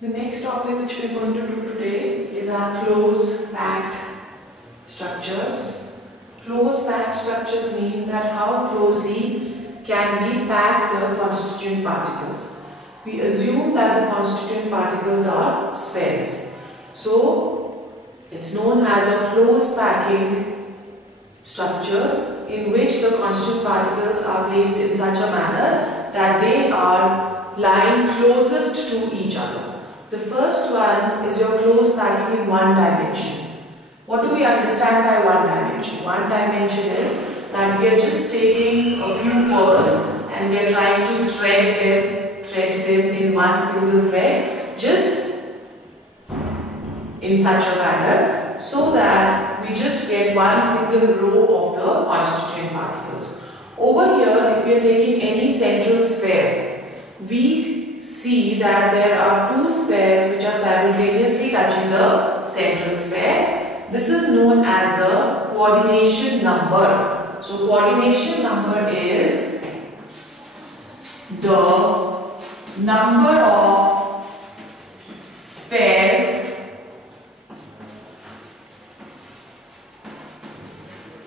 The next topic which we are going to do today is our close packed structures. Close packed structures means that how closely can we pack the constituent particles. We assume that the constituent particles are spheres. So it's known as a close packing structures in which the constituent particles are placed in such a manner that they are lying closest to each other. The first one is your close packing in one dimension. What do we understand by one dimension? One dimension is that we are just taking a few pearls and we are trying to thread them in one single thread, just in such a manner so that we just get one single row of the constituent particles. Over here, if we are taking any central sphere, we see that there are two spheres which are simultaneously touching the central sphere. This is known as the coordination number. So coordination number is the number of spheres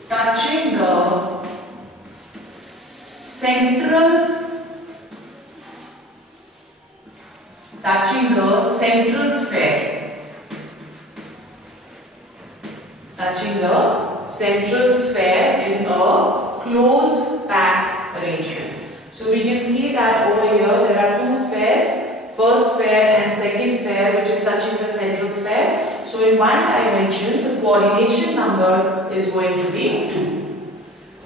touching the central sphere, touching the central sphere in a close packed arrangement. So we can see that over here there are two spheres, first sphere and second sphere, which is touching the central sphere. So in one dimension the coordination number is going to be 2.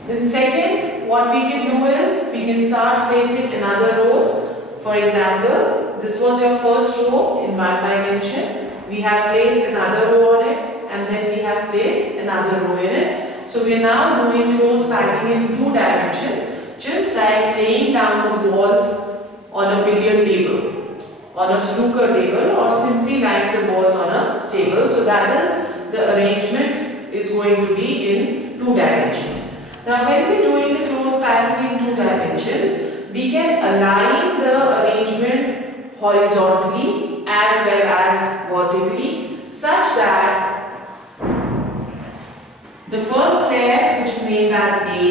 Then second, what we can do is we can start placing another rows. For example, this was your first row in one dimension. We have placed another row on it and then we have placed another row in it. So we are now doing close packing in 2 dimensions, just like laying down the balls on a billiard table, on a snooker table, or simply lying the balls on a table. So that is the arrangement is going to be in 2 dimensions. Now when we are doing the close packing in 2 dimensions, we can align the arrangement horizontally as well as vertically, such that the first layer, which is named as A,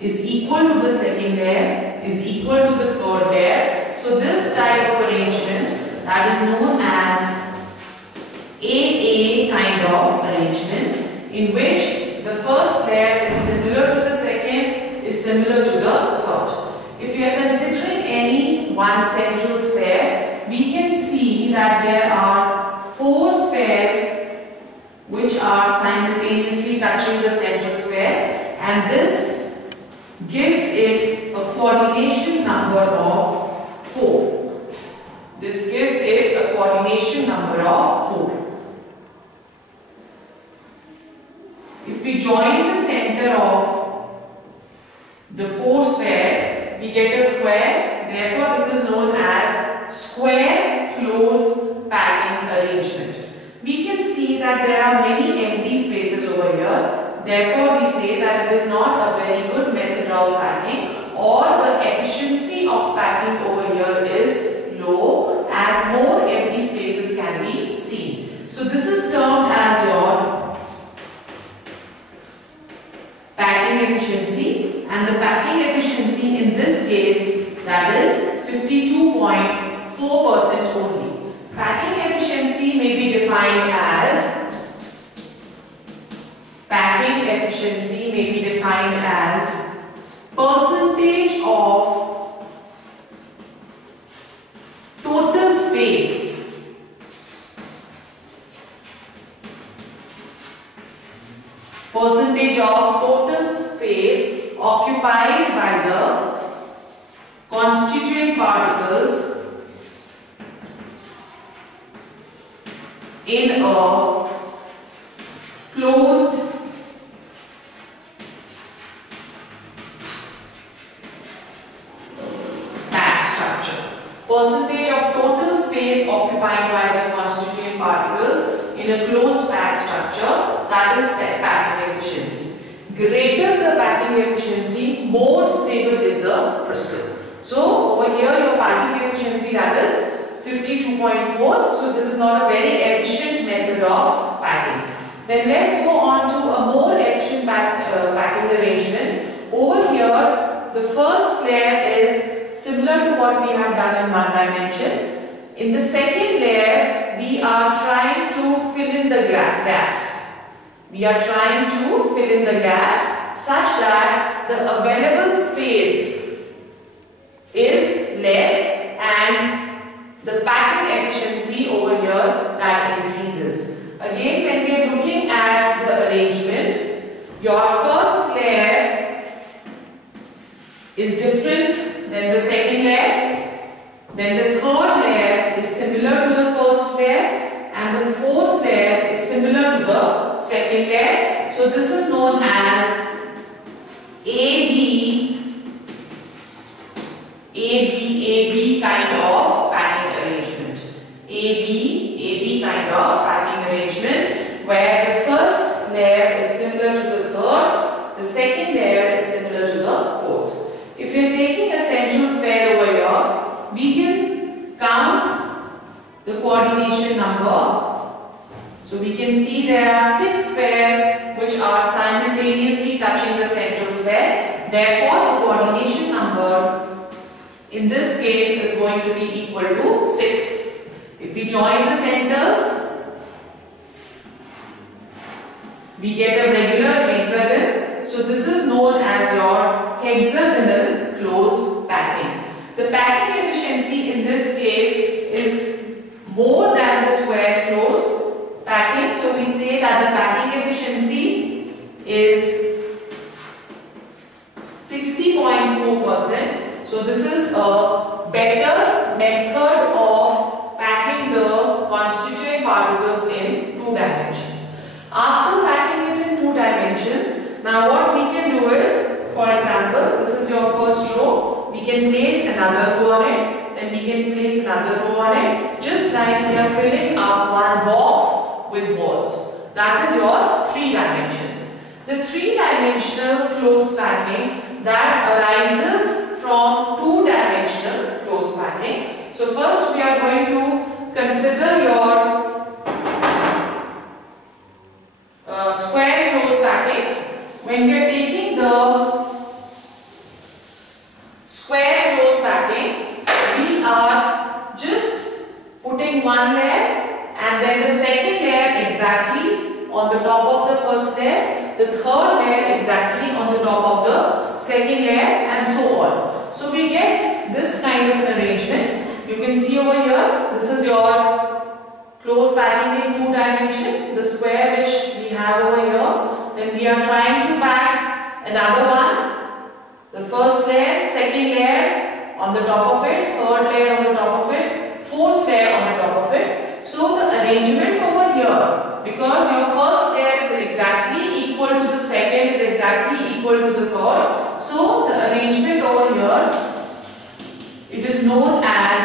is equal to the second layer, is equal to the third layer. So this type of arrangement, that is known as AA kind of arrangement, in which the first layer is similar to the second, is similar to the third. If you are considering any one central sphere, we can see that there are 4 spheres which are simultaneously touching the central sphere, and this gives it a coordination number of 4. This gives it a coordination number of 4. If we join the center of the 4 spheres, we get a square. Therefore, this is known as square close packing arrangement. We can see that there are many empty spaces over here. Therefore, we say that it is not a very good method of packing, or the efficiency of packing over here is low, as more empty spaces can be seen. So this is termed as your packing efficiency, and the packing efficiency in this case, that is 52.4% only. Packing efficiency may be defined as percentage of total space occupied by the constituent particles in a closed packed structure. Percentage of total space occupied by the constituent particles in a closed packed structure, that is packing efficiency. Greater the packing efficiency, more stable is the crystal. So over here your packing efficiency, that is 52.4. So this is not a very efficient method of packing. Then let's go on to a more efficient packing arrangement. Over here, the first layer is similar to what we have done in one dimension. In the second layer, we are trying to fill in the gaps. We are trying to fill in the gaps such that the available space is less and the packing efficiency over here that increases. Again, when we are looking at the arrangement, your first layer is different than the second layer. Then the third layer is similar to the first layer and the fourth layer is similar to the second layer. So this is known as AB kind of packing arrangement. AB kind of packing arrangement where the first layer is similar to the third, the second layer is similar to the fourth. If you are taking a central sphere over here, we can count the coordination number. So we can see there are 6 spheres which are simultaneously touching the central sphere. Therefore, the coordination number in this case is going to be equal to 6. If we join the centers, we get a regular hexagon. So this is known as your hexagonal close packing. The packing efficiency in this case is more than the square close packing. So we say that the packing efficiency is 60.4%. So this is a better method of packing the constituent particles in 2 dimensions. After packing it in 2 dimensions, now what we can do is, for example, this is your first row, we can place another row on it, then we can place another row on it, just like we are filling up one box with balls. That is your 3 dimensions. The 3-dimensional close packing that arises from 2-dimensional close packing. So first we are going to consider your square close packing. When we are taking the square close packing, we are just putting one layer and then the second layer exactly on the top of the first layer, the third layer exactly on the top of the second layer, and so on. So we get this kind of an arrangement. You can see over here, this is your close packing in 2 dimension, the square which we have over here. Then we are trying to pack another one, the first layer, second layer on the top of it, third layer on the top of it, fourth layer on the top of it. So the arrangement over here, because your first layer is exactly equal to the second, is exactly equal to the third. So the arrangement over here, it is known as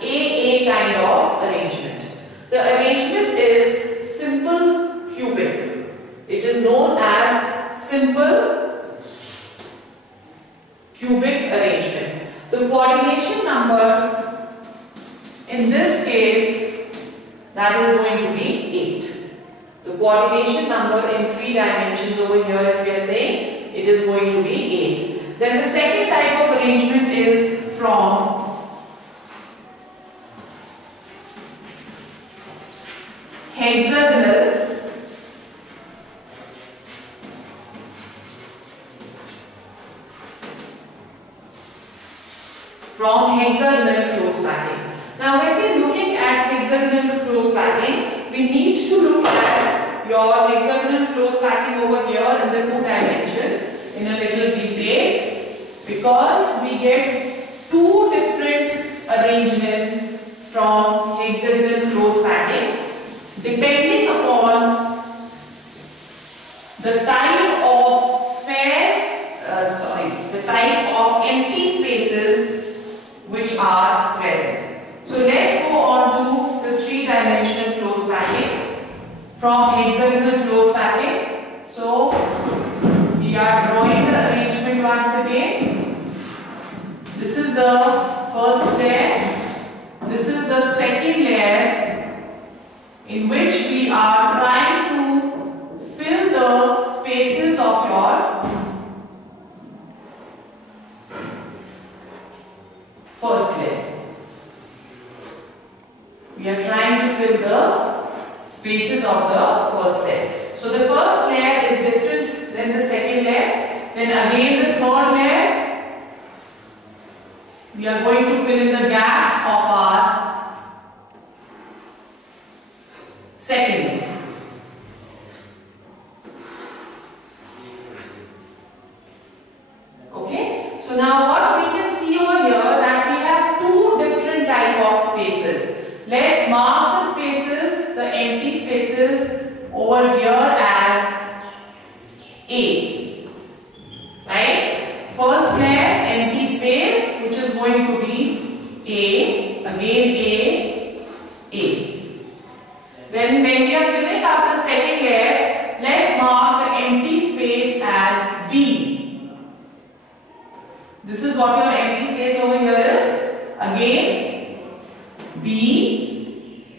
AA kind of arrangement. The arrangement is simple cubic. It is known as simple cubic arrangement. The coordination number in this case, that is going to be 8. The coordination number in 3 dimensions over here, if we are saying, it is going to be 8. Then the second type of arrangement is from hexagonal close packing. Now when we are looking at hexagonal close packing, we need to look at your hexagonal close packing over here in the 2 dimensions in a little detail, because we get 2 different arrangements from hexagonal close packing depending upon the type of the type of empty spaces which are present. So let's go on to the 3-dimensional close packing from hexagonal close packing. So we are drawing the arrangement once again. This is the first layer, this is the second layer in which we are trying to fill the spaces of your first layer. We are trying to fill the spaces of the first layer. So the first layer is different than the second layer. Then again the third layer, we are going to fill in the gaps of our second layer. Okay, so now what we can see over here that we have two different type of spaces. Let's mark the spaces, the empty spaces over here as A. Right? First layer, empty space, which is going to be A, again A, A. Then when we are filling up the second layer, let's mark the empty space as B. This is what your empty space over here is. Again, B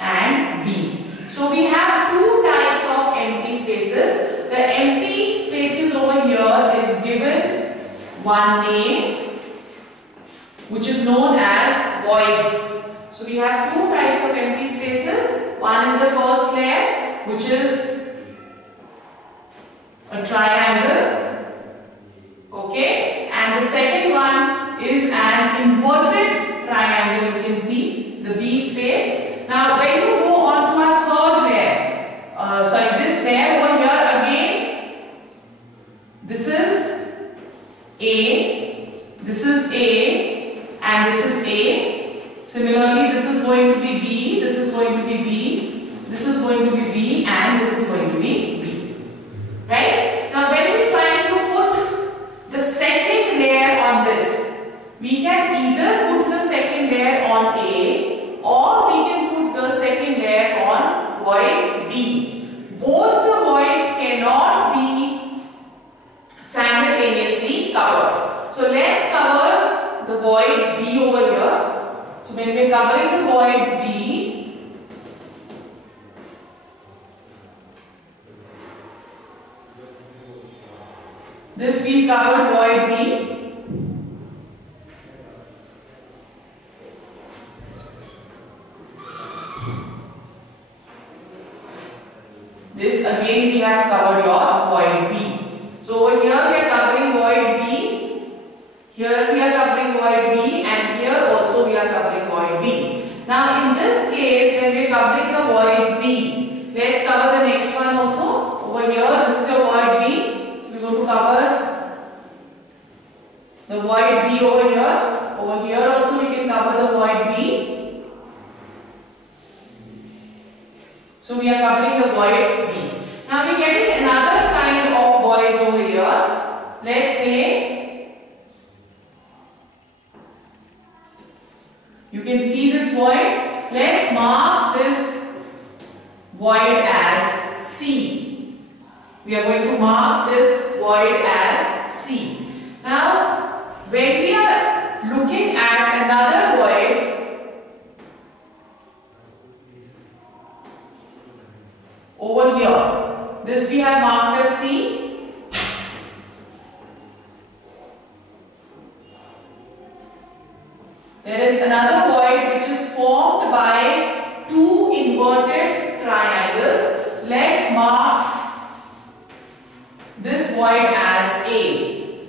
and B. So we have two types of empty spaces. The empty spaces over here is given one name, which is known as voids. So we have two types of empty spaces. One in the first layer, which is a triangle. Okay, and the second one is an inverted triangle. You can see the B space. Now when you go on to our third layer, this layer over here again, this is A, this is A, and this is A. Similarly, this is going to be B, this is going to be B, this is going to be B, and this is going to be B. Right? Now when we try to put the second layer on this, we can either put the second layer on A or we can put the second layer on voids B. Both the voids cannot be simultaneously covered. So let's cover the voids B over here. So when we are covering the voids B, this we covered void B. This again we have covered your void B. So over here we are covering void B, here we are covering void B, and here also we are covering void B. Now in this case, when we are covering the voids B, let's cover the next one also. Over here, this is your void B. So we are going to cover the void B over here. Over here also we can cover the void B. So we are covering the void B. Now we are getting another kind of voids over here. Let's say you can see this void. Let's mark this void as C. We are going to mark this void as C. Now when we are looking at another voids, over here, this we have marked as C. There is another void which is formed by two inverted triangles. Let's mark this void as A.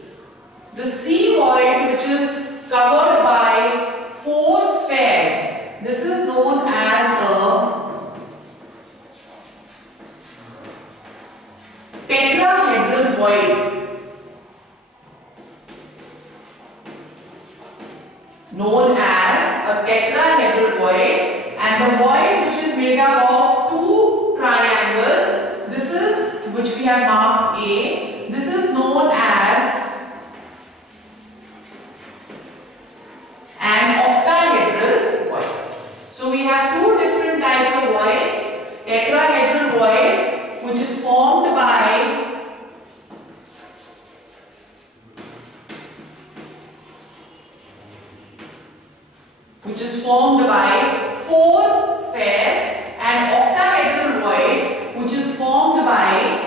The C void, which is covered by four spheres, this is known as a tetrahedral void, known as a tetrahedral void, and the void which is made up of two triangles, this is which we have marked A, this is known as an octahedral void. So we have two different types of voids, tetrahedral voids, which is formed by which is formed by 4 spheres, and octahedral void which is formed by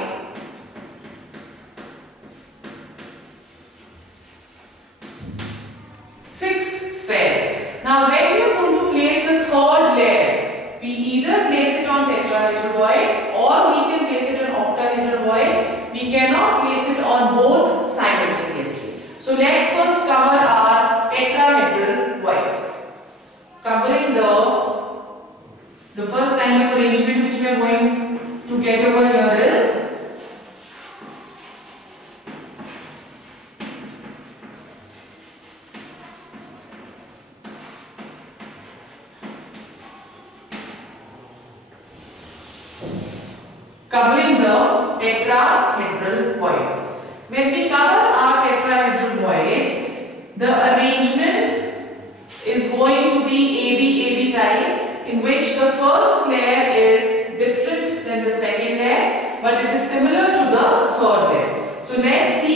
6 spheres. Now when we are going to place the third layer, we either place it on tetrahedral void or we can place it on octahedral void. We cannot place it on both simultaneously. So let's first cover our tetrahedral voids. Covering the first kind of arrangement which we are going to get over here is covering the tetrahedral voids. When we cover our tetrahedral voids, the arrangement is going to be AB type, in which the first layer is different than the second layer, but it is similar to the third layer. So let's see